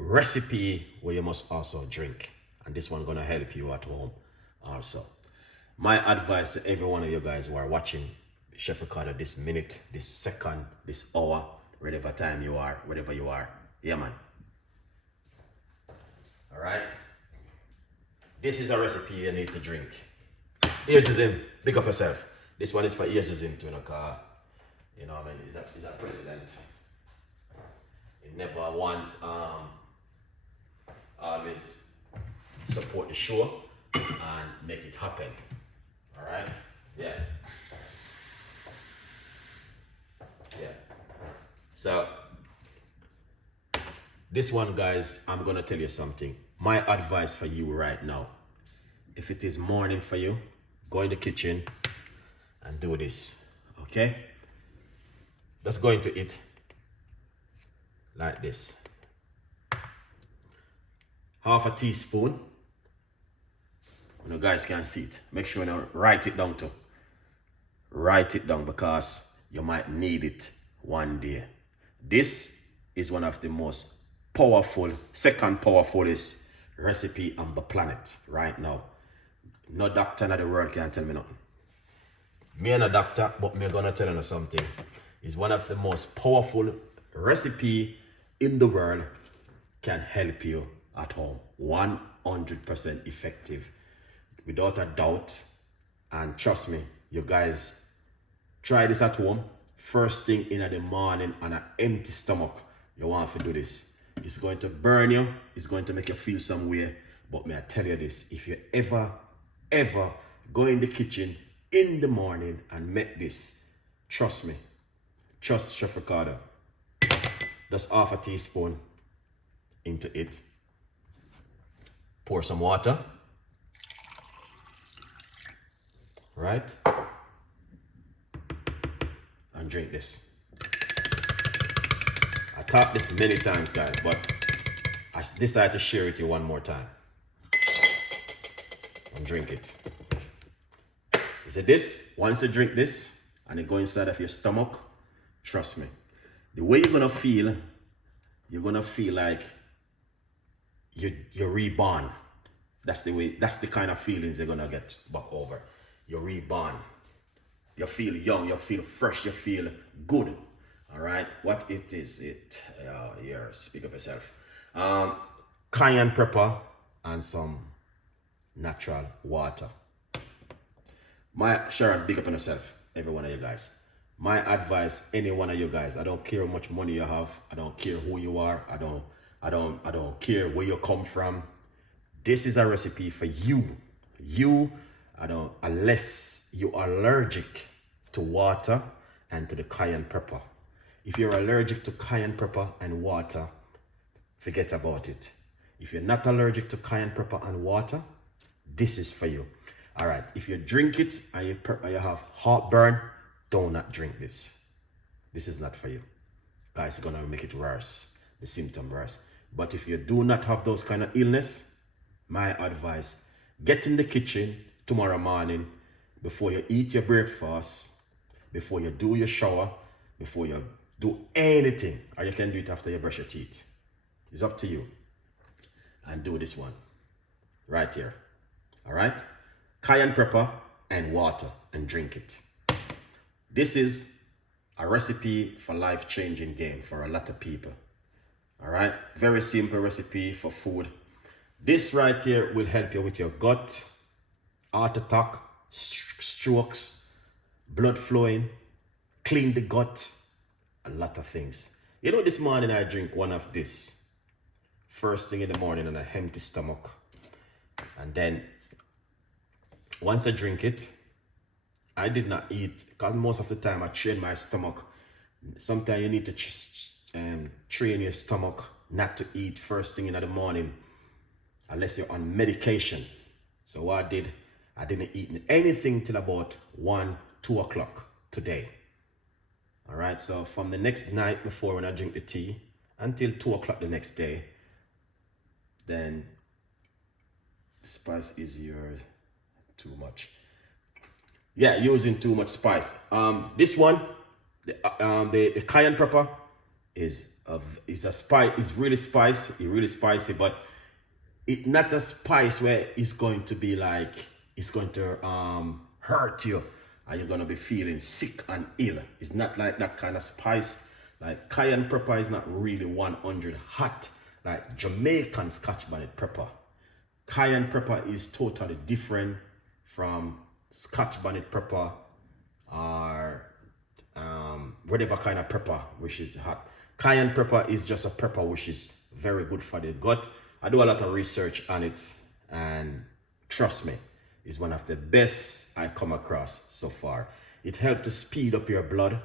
recipe where you must also drink. And this one gonna help you at home also. My advice to every one of you guys who are watching Chef Ricardo this minute, this second, this hour, whatever time you are, whatever you are. Yeah, man. All right. This is a recipe you need to drink. Here's his him. Pick up yourself. This one is for ears his him to you know what I mean? He's a president. He never once always support the show and make it happen. All right? Yeah. Yeah. So this one, guys, I'm gonna tell you something. My advice for you right now, if it is morning for you, go in the kitchen and do this. Okay? Just go into it like this. Half a teaspoon. You guys can see it. Make sure you write it down too. Write it down because you might need it one day. This is one of the most powerful, second powerfulest recipe on the planet right now. No doctor in the world can tell me nothing. Me and a doctor, but me gonna tell you something. It's one of the most powerful recipe in the world, can help you at home. 100% effective, without a doubt. And trust me, you guys, try this at home. First thing in the morning on an empty stomach, you want to do this. It's going to burn you. It's going to make you feel some way. But may I tell you this, if you ever go in the kitchen in the morning and make this, trust me, trust Chef Ricardo, just half a teaspoon into it. Pour some water. Right? And drink this. I taught this many times, guys, but I decided to share it with you one more time. And drink it. You see this? Once you drink this and it go inside of your stomach, trust me, the way you're gonna feel like you're reborn. That's the kind of feelings you're gonna get back over. You're reborn. You feel young, you feel fresh, you feel good. All right, what it is, here, speak up yourself. Cayenne pepper and some natural water. Sharon, big up on yourself, every one of you guys. My advice, any one of you guys, I don't care how much money you have, I don't care who you are, I don't care where you come from. This is a recipe for you. Unless you are allergic to water and to the cayenne pepper. If you're allergic to cayenne pepper and water, forget about it. If you're not allergic to cayenne pepper and water, this is for you. All right, if you drink it and you have heartburn, do not drink this. This is not for you. Guys, it's gonna make it worse, the symptom worse. But if you do not have those kind of illness, my advice, get in the kitchen tomorrow morning before you eat your breakfast, before you do your shower, before you do anything, or you can do it after you brush your teeth. It's up to you. And do this one right here. All right? Cayenne pepper and water, and drink it. This is a recipe for life-changing game for a lot of people. All right? Very simple recipe for food. This right here will help you with your gut, heart attack, strokes, blood flowing, clean the gut, a lot of things. You know, this morning I drink one of this. First thing in the morning on an empty stomach. And then, once I drink it, I did not eat, because most of the time I train my stomach. Sometimes you need to train your stomach not to eat first thing in the morning unless you're on medication. So what I didn't eat anything till about 1, 2 o'clock today. All right, so from the next night before when I drink the tea until 2 o'clock the next day, then spice is too much. Yeah, using too much spice. This one, the cayenne pepper is a spice. It's really spicy, but it not a spice where it's going to be like it's going to hurt you and you're going to be feeling sick and ill. It's not like that kind of spice. Like cayenne pepper is not really 100 hot like Jamaican Scotch bonnet pepper. Cayenne pepper is totally different from Scotch bonnet pepper or whatever kind of pepper which is hot. Cayenne pepper is just a pepper which is very good for the gut. I do a lot of research on it, and trust me, it's one of the best I come across so far. It helps to speed up your blood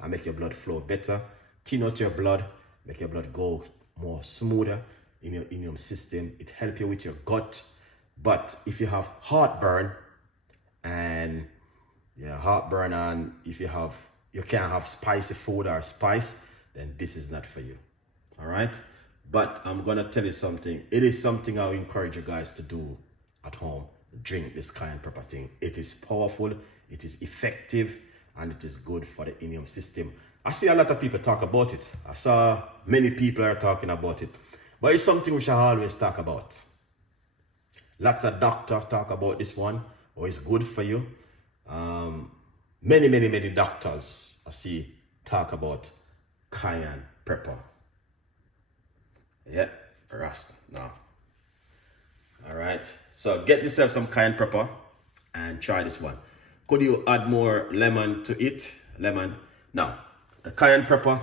and make your blood flow better, thin out your blood, make your blood go more smoother in your immune system. It helps you with your gut. But if you have heartburn and if you can't have spicy food or spice, then this is not for you. All right. But I'm gonna tell you something. It is something I encourage you guys to do at home. Drink this cayenne pepper thing. It is powerful, it is effective, and it is good for the immune system. I see a lot of people talk about it. I saw many people are talking about it. But it's something which I always talk about. Lots of doctors talk about this one, or it's good for you. Many doctors I see talk about cayenne pepper. Yeah, rust now. All right, so get yourself some cayenne pepper and try this one. Could you add more lemon to it? Lemon. Now, the cayenne pepper,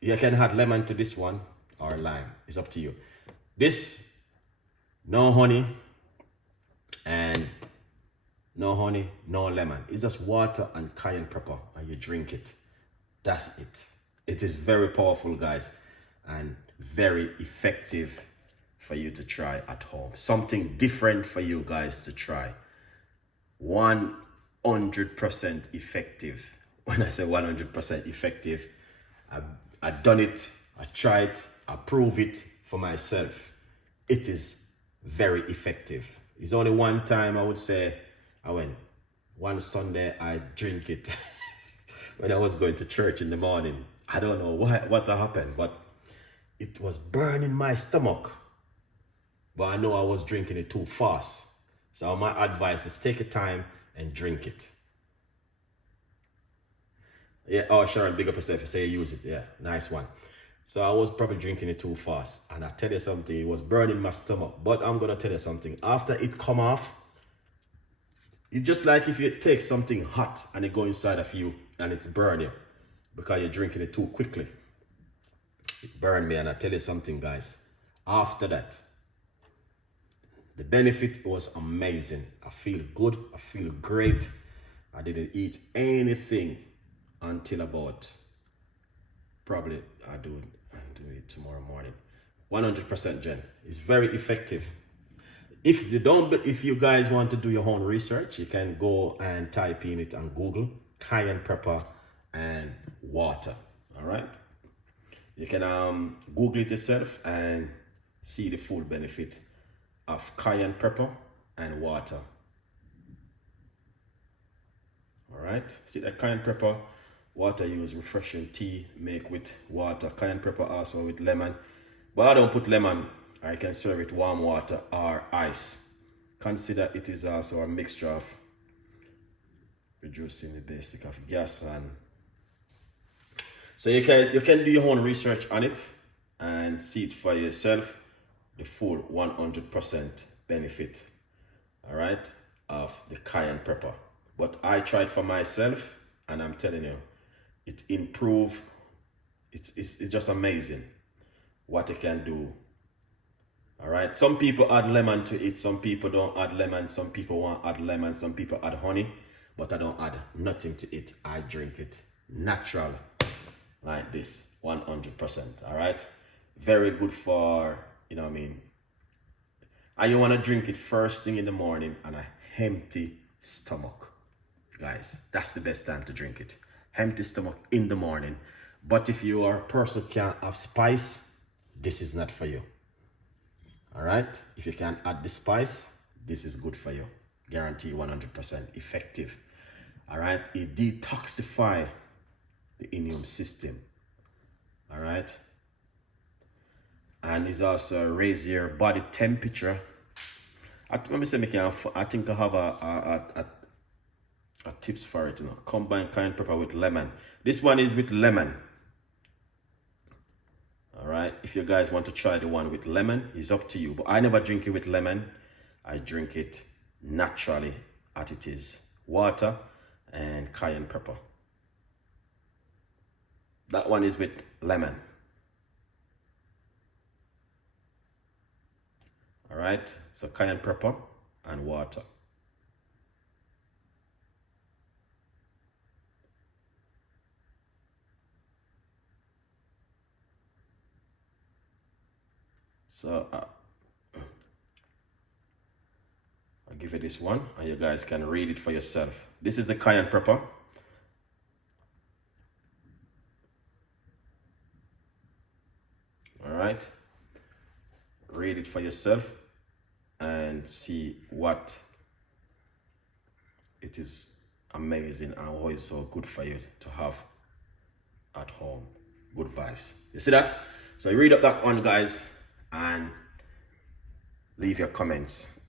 you can add lemon to this one or lime. It's up to you. This, no honey, and no honey, no lemon. It's just water and cayenne pepper, and you drink it. That's it. It is very powerful, guys, and very effective for you to try at home. Something different for you guys to try. 100% effective. When I say 100% effective, I've done it, I tried, I prove it for myself. It is very effective. It's only one time I would say I went. One Sunday I drink it when I was going to church in the morning. I don't know what happened, but it was burning my stomach. But I know I was drinking it too fast. So my advice is take your time and drink it. Yeah, oh Sharon, big up yourself. You say you use it. Yeah, nice one. So I was probably drinking it too fast. And I tell you something, it was burning my stomach. But I'm gonna tell you something. After it come off, it's just like if you take something hot and it go inside of you and it's burn you because you're drinking it too quickly. It burned me, and I tell you something, guys. After that, the benefit was amazing. I feel good. I feel great. I didn't eat anything until about probably I do it tomorrow morning. 100% Jen. It's very effective. If you guys want to do your own research, you can go and type in it on Google, cayenne pepper and water. All right. You can Google it yourself and see the full benefit of cayenne pepper and water. All right. See that cayenne pepper, water use refreshing tea, make with water. Cayenne pepper also with lemon. But I don't put lemon. I can serve it warm water or ice. Consider it is also a mixture of reducing the basic of gas, and so you can do your own research on it and see it for yourself, the full 100% benefit, all right, of the cayenne pepper. But I tried for myself, and I'm telling you, it improved. It's just amazing what it can do. All right, some people add lemon to it, some people don't add lemon, some people want to add lemon, some people add honey, but I don't add nothing to it. I drink it natural like this, 100%. All right, very good for, you know what I mean, and you want to drink it first thing in the morning on a empty stomach, guys. That's the best time to drink it, empty stomach in the morning. But if you are a person who can't have spice, this is not for you. All right, if you can add the spice, this is good for you. Guarantee 100% effective. All right, it detoxifies the immune system. and it's also raise your body temperature. Let me say, I think I have a tips for it. Combine cayenne pepper with lemon. This one is with lemon. All right, if you guys want to try the one with lemon, it's up to you. But I never drink it with lemon. I drink it naturally as it is. Water and cayenne pepper. That one is with lemon. All right, so cayenne pepper and water. So I'll give you this one and you guys can read it for yourself. This is the cayenne pepper. All right, read it for yourself and see what it is amazing and how it's so good for you to have at home. Good vibes. You see that? So you read up that one, guys, and leave your comments.